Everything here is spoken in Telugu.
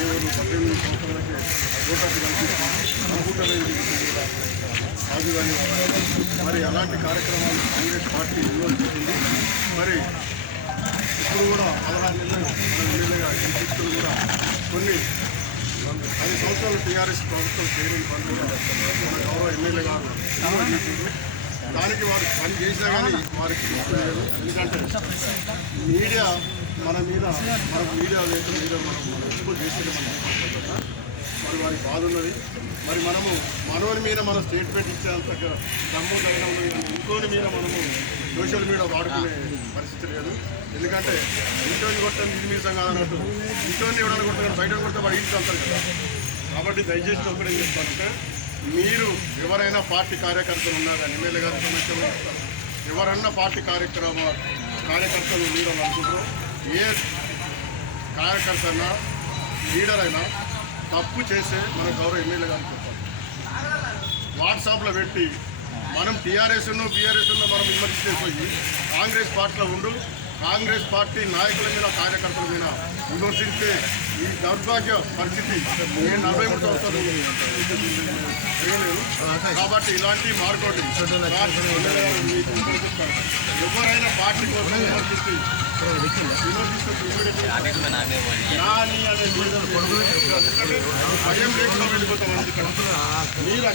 కేవలం 18 సంవత్సరాలకే ఓటాకు కల్పిస్తుంది అనుకుంటలేదు రాజధాని మరి అలాంటి కార్యక్రమాలు కాంగ్రెస్ పార్టీ నిర్వహిస్తుంది. మరి ఇప్పుడు కూడా 16 నెలలు మన ఎమ్మెల్యేగా గెలిపిస్తులు కూడా కొన్ని 10 సంవత్సరాలు టీఆర్ఎస్ ప్రభుత్వం చేయలేని పనులు కూడా మన గౌరవ ఎమ్మెల్యే గారు నిర్వహించారు. దానికి వారు పని చేసినా కానీ వారికి లేదు. ఎందుకంటే మీడియా మన మీద మీడియా లేదు మీద మనం ఎక్కువ చేసేది మరి వారికి బాధ ఉన్నది. మరి మనోని మీద మనం స్టేట్మెంట్ ఇచ్చేంత దమ్ము ధైర్యం ఇంకోని మీద మనము సోషల్ మీడియా వాడుకునే పరిస్థితి లేదు. ఎందుకంటే ఇంట్లోని కొట్టడం ఇది మీసం కాదన్నట్టు ఇంట్లోని ఎవరైనా కొట్టారు బయట కొడితే వాడు ఇంటి అంటారు కదా. కాబట్టి దయచేసి ఒకటే చెప్తానంటే మీరు ఎవరైనా పార్టీ కార్యకర్తలు ఉన్నారా ఎమ్మెల్యే గారి సమస్యలు ఎవరన్నా పార్టీ కార్యకర్తలు లీడర్ అనుకుంటారు. ఏ కార్యకర్త అయినా లీడర్ అయినా తప్పు చేసే మన గౌరవ ఎమ్మెల్యే గారికి చెప్పాలి. వాట్సాప్లో పెట్టి మనం టీఆర్ఎస్ బీఆర్ఎస్ మనం విమర్శిస్తే పోయి కాంగ్రెస్ పార్టీలో ఉండు కాంగ్రెస్ పార్టీ నాయకుల మీద కార్యకర్తల మీద విమర్శించే ఈ దౌర్భాగ్య పరిస్థితి నేను 43 సంవత్సరాలు చేయలేదు. కాబట్టి ఇలాంటి మార్కోటి ఎవరైనా పార్టీ కోసం విమర్శిస్తే నాని అనే భయం లేకుండా వెళ్ళిపోతాం. మీరు